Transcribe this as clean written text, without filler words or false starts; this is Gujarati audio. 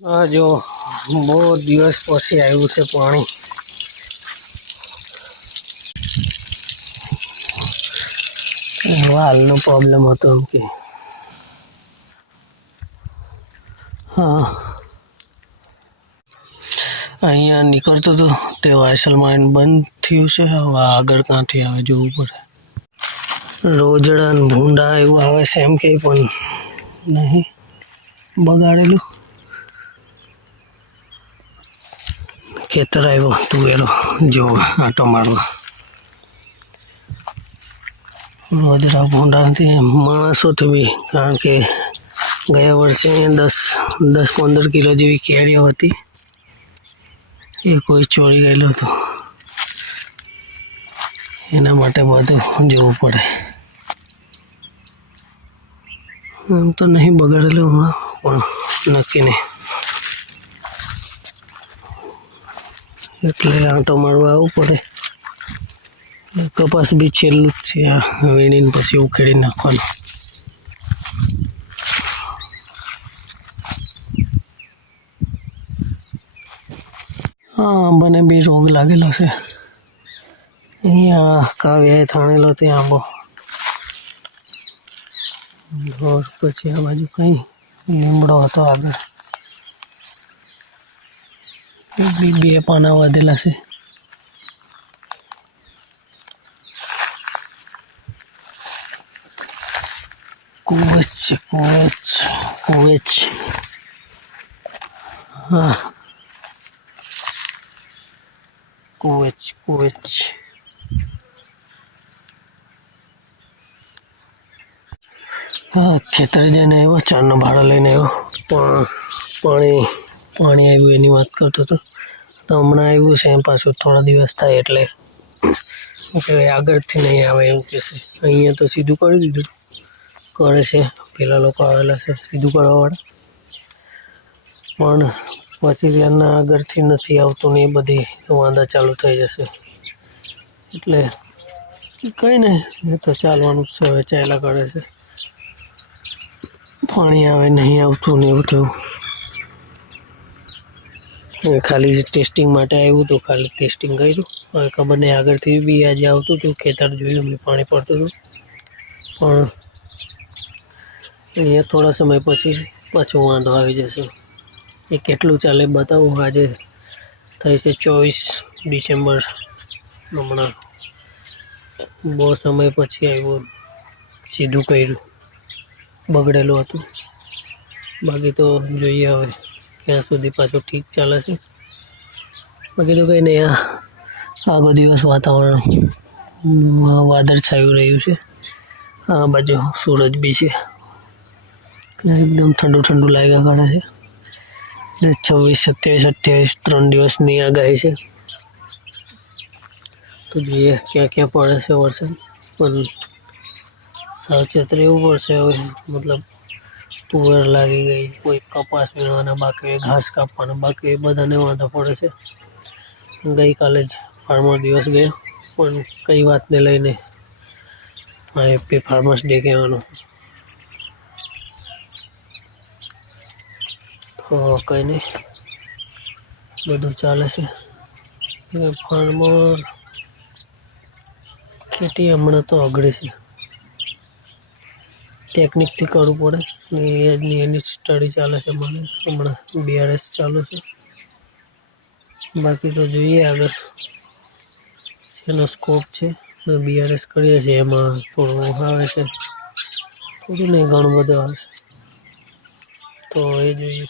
આ જો બહુ દિવસ પછી આવ્યું છે પાણી. હાલનો પ્રોબ્લેમ હતો એમ કે હા અહીંયા નીકળતો હતો તે વાયસલમાં બંધ થયું છે. હવે આગળ ક્યાંથી આવે જોવું પડે. રોજડા ને ભૂંડા એવું આવે છે એમ કે પણ નહીં બગાડેલું. ખેતર આવ્યો તુવેરો જો આટો મારવા. રોજડા ભૂંડા નથી માણસોથી બી, કારણ કે ગયા વર્ષે 10-15 કિલો જેવી કેરીઓ હતી એ કોઈ ચોરી ગયેલું હતું. એના માટે બધું જોવું પડે. એમ તો નહીં બગાડેલું હમણાં પણ નક્કી નહીં, એટલે આંટો મારવા આવવું પડે. કપાસ બી છેલ્લું જ છે, આ વીણીને પછી ઉખેડી નાખવાનું. હા મને બી રોગ લાગેલો છે. અહીંયા કાવ્યાએ થાણેલો તે આંબો, પછી આ બાજુ કઈ લીમડો હતો આગળ, બે પાના વધેલા છે. કુવેચ હા કુવેચ હા. ખેતર જઈને આવ્યો, ચારનો ભાડો લઈને આવ્યો, પણ પાણી આવ્યું એની વાત કરતો હતો. તો હમણાં આવ્યું છે પાછું થોડા દિવસ થાય એટલે આગળથી નહીં આવે એવું કહેશે. અહીંયા તો સીધું કરી દીધું, કરે છે પેલા લોકો આવેલા છે સીધું કરવાવાળા, પણ પછી ત્યારના આગળથી નથી આવતું ને એ બધી વાંધા ચાલુ થઈ જશે. એટલે કંઈ નહીં, એ તો ચાલવાનું જ છે. હવે ચાલ્યા કરે છે. પાણી આવે નહીં આવતું ને એવું થયું. ખાલી ટેસ્ટિંગ માટે આવ્યું હતું, ખાલી ટેસ્ટિંગ કર્યું. હવે ખબર નહીં આગળથી બી આજે આવતું હતું, ખેતર જોયું મેં પાણી પડતું હતું, પણ અહીંયા થોડા સમય પછી પાછો વાંધો આવી જશે. એ કેટલું ચાલે બતાવું. આજે થઈ છે 24 ડિસેમ્બર. હમણાં બહુ સમય પછી આવ્યું, સીધું કર્યું, બગડેલું હતું. બાકી તો જોઈએ હવે ક્યાં સુધી પાછું ઠીક ચાલે છે. બાકી તો કંઈ નહીં. આખો દિવસ વાતાવરણ વાદળ છાયું રહ્યું છે. આ બાજુ સૂરજ બી છે, એકદમ ઠંડુ ઠંડુ લાગ્યા કરે છે. 26, 27, 28 3 દિવસની આગાહી છે. તો જોઈએ ક્યાં ક્યાં પડે છે વરસાદ, પણ સાવચેત રહેવું પડશે. હવે મતલબ તુવેર લાગી ગઈ, કોઈ કપાસ વીણવાના બાકી, ઘાસ કાપવાના બાકી, બધાને વાંધો પડે છે. ગઈકાલે જ ફાર્મર દિવસ ગયો, પણ કઈ વાતને લઈને હેપી ફાર્મર્સ ડે કહેવાનું. કંઈ નહીં, બધું ચાલે છે. ફાર્મર ખેતી હમણાં તો અઘરી છે, ટેકનિકથી કરવું પડે. એની સ્ટડી ચાલે છે મને હમણાં. BRS ચાલુ છે. બાકી તો જોઈએ આગળ એનો સ્કોપ છે. BRS કરીએ છીએ, એમાં થોડું આવે છે, થોડું નહીં ઘણું બધું આવે છે, તો એ જોઈએ.